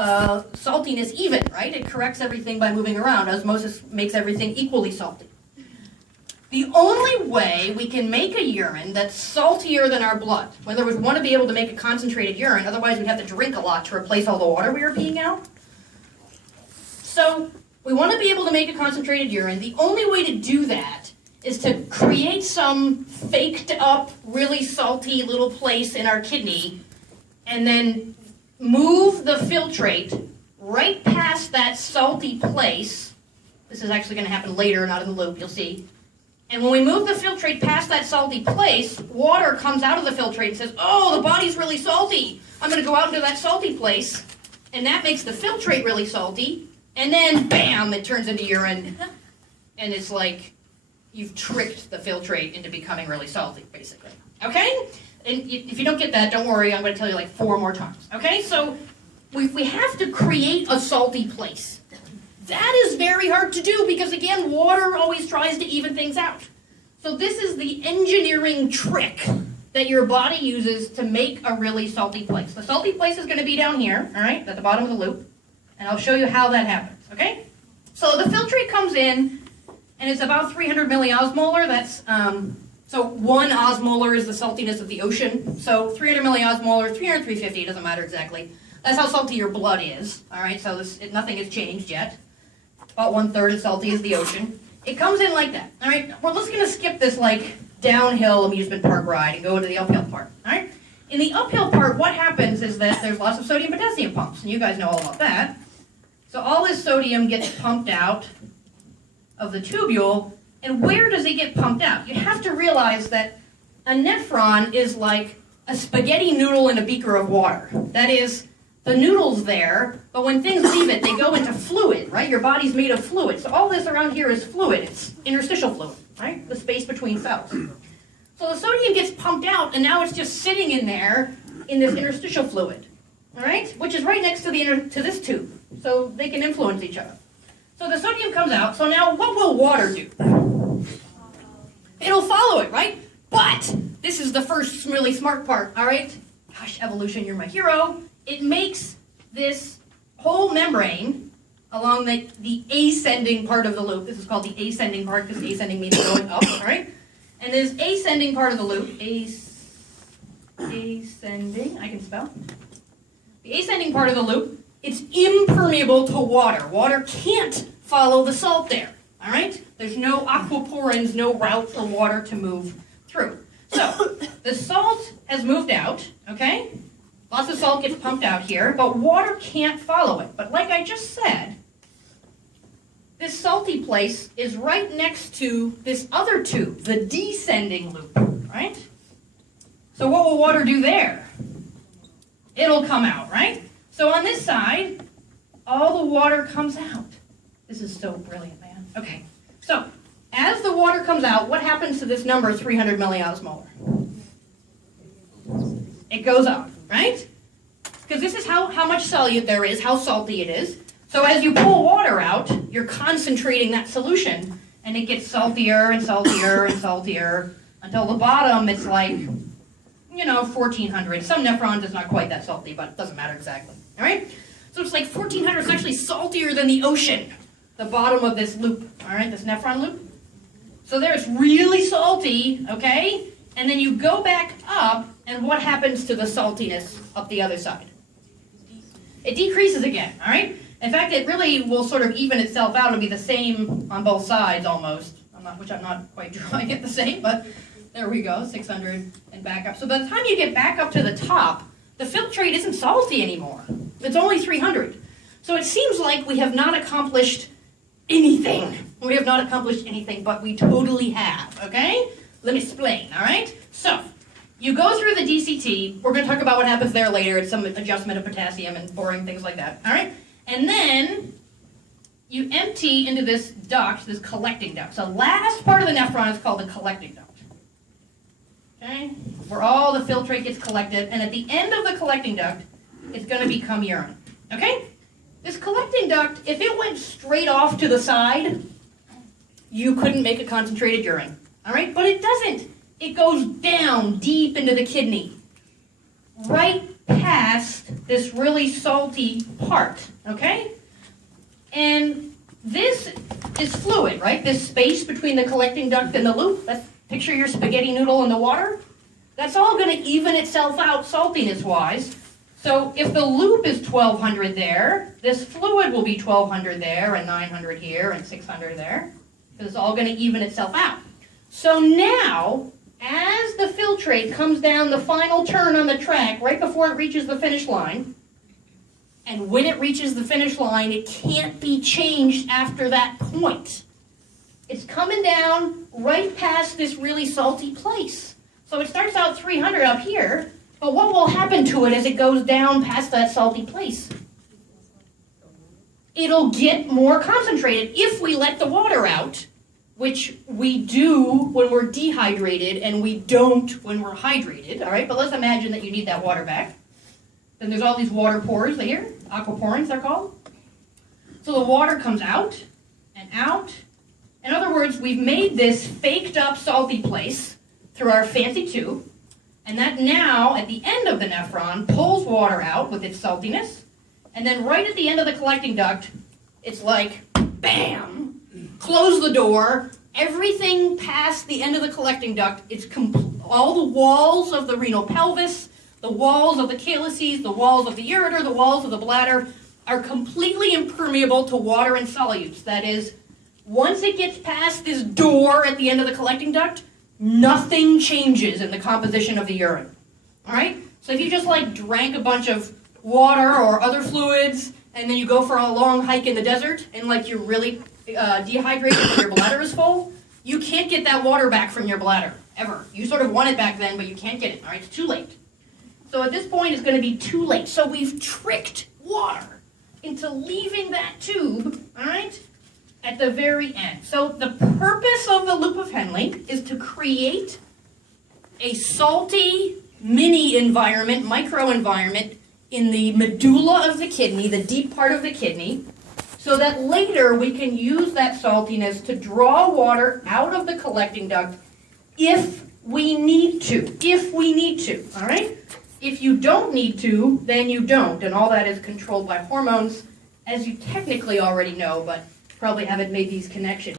saltiness even, right? It corrects everything by moving around. Osmosis makes everything equally salty. The only way we can make a urine that's saltier than our blood, in other words, we want to be able to make a concentrated urine, otherwise we'd have to drink a lot to replace all the water we were peeing out. So we want to be able to make a concentrated urine. The only way to do that is to create some faked up, really salty little place in our kidney and then move the filtrate right past that salty place. This is actually going to happen later, not in the loop, you'll see. And when we move the filtrate past that salty place, water comes out of the filtrate and says, oh, the body's really salty. I'm going to go out into that salty place. And that makes the filtrate really salty. And then, bam, it turns into urine. And it's like you've tricked the filtrate into becoming really salty, basically. Okay? And if you don't get that, don't worry. I'm going to tell you like 4 more times. Okay? So we have to create a salty place. That is very hard to do because, again, water always tries to even things out. So this is the engineering trick that your body uses to make a really salty place. The salty place is going to be down here, all right, at the bottom of the loop. And I'll show you how that happens, okay? So the filtrate comes in, and it's about 300 milliosmolar. That's, so 1 osmolar is the saltiness of the ocean. So 300 milliosmolar, 300, 350, doesn't matter exactly. That's how salty your blood is, all right? So nothing has changed yet. About 1/3 as salty as the ocean. It comes in like that, all right? We're just going to skip this, like, downhill amusement park ride and go into the uphill part, all right? In the uphill part, what happens is that there's lots of sodium potassium pumps, and you guys know all about that. So all this sodium gets pumped out of the tubule, and where does it get pumped out? You have to realize that a nephron is like a spaghetti noodle in a beaker of water. That is, the noodle's there, but when things leave it, they go into fluid, right? Your body's made of fluid. So all this around here is fluid. It's interstitial fluid, right? The space between cells. So the sodium gets pumped out, and now it's just sitting in there in this interstitial fluid, all right? Which is right next to to this tube, so they can influence each other. So the sodium comes out, so now what will water do? It'll follow it, right? But this is the first really smart part, all right? Gosh, evolution, you're my hero. It makes this whole membrane along the ascending part of the loop. This is called the ascending part because ascending means going up, all right? And this ascending part of the loop, ascending, I can spell. The ascending part of the loop, it's impermeable to water. Water can't follow the salt there, all right? There's no aquaporins, no route for water to move through. So the salt has moved out, okay? Lots of salt gets pumped out here, but water can't follow it. But like I just said, this salty place is right next to this other tube, the descending loop, right? So what will water do there? It'll come out, right? So on this side, all the water comes out. This is so brilliant, man. Okay, so as the water comes out, what happens to this number 300 milliosmolar? It goes up. Right? Because this is how much solute there is, how salty it is. So as you pull water out, you're concentrating that solution, and it gets saltier and saltier and saltier until the bottom it's like, 1,400. Some nephrons is not quite that salty, but it doesn't matter exactly. All right? So it's like 1,400 is actually saltier than the ocean, the bottom of this loop. All right, this nephron loop. So there it's really salty, okay? And then you go back up, and what happens to the saltiness up the other side? It decreases again, all right? In fact, it really will sort of even itself out. It'll be the same on both sides almost, which I'm not quite drawing it the same, but there we go, 600 and back up. So by the time you get back up to the top, the filtrate isn't salty anymore. It's only 300. So it seems like we have not accomplished anything. We have not accomplished anything, but we totally have, okay? Let me explain, all right? So you go through the DCT. We're going to talk about what happens there later. It's some adjustment of potassium and boring things like that, all right? And then you empty into this duct, this collecting duct. So last part of the nephron is called the collecting duct, okay? Where all the filtrate gets collected. And at the end of the collecting duct, it's going to become urine, okay? This collecting duct, if it went straight off to the side, you couldn't make a concentrated urine. All right, but it doesn't. It goes down deep into the kidney, right past this really salty part, okay? And this is fluid, right? This space between the collecting duct and the loop, picture your spaghetti noodle in the water. That's all going to even itself out saltiness-wise. So if the loop is 1200 there, this fluid will be 1200 there, and 900 here, and 600 there. Because it's all going to even itself out. So now, as the filtrate comes down the final turn on the track, right before it reaches the finish line, and when it reaches the finish line, it can't be changed after that point. It's coming down right past this really salty place. So it starts out 300 up here, but what will happen to it as it goes down past that salty place? It'll get more concentrated if we let the water out, which we do when we're dehydrated and we don't when we're hydrated, all right? But let's imagine that you need that water back. Then there's all these water pores here, aquaporins they're called. So the water comes out and out. In other words, we've made this faked up salty place through our fancy tube, and that now, at the end of the nephron, pulls water out with its saltiness, and then right at the end of the collecting duct, it's like, bam, close the door, everything past the end of the collecting duct, all the walls of the renal pelvis, the walls of the calyces, the walls of the ureter, the walls of the bladder are completely impermeable to water and solutes. That is, once it gets past this door at the end of the collecting duct, nothing changes in the composition of the urine. All right? So if you just like drank a bunch of water or other fluids, and then you go for a long hike in the desert, and like you're really dehydrated and your bladder is full, you can't get that water back from your bladder, ever. You sort of want it back then, but you can't get it. All right? It's too late. So at this point, it's going to be too late. So we've tricked water into leaving that tube, all right, at the very end. So the purpose of the loop of Henle is to create a salty mini environment, microenvironment in the medulla of the kidney, the deep part of the kidney, so that later we can use that saltiness to draw water out of the collecting duct if we need to, all right? If you don't need to, then you don't, and all that is controlled by hormones, as you technically already know, but probably haven't made these connections.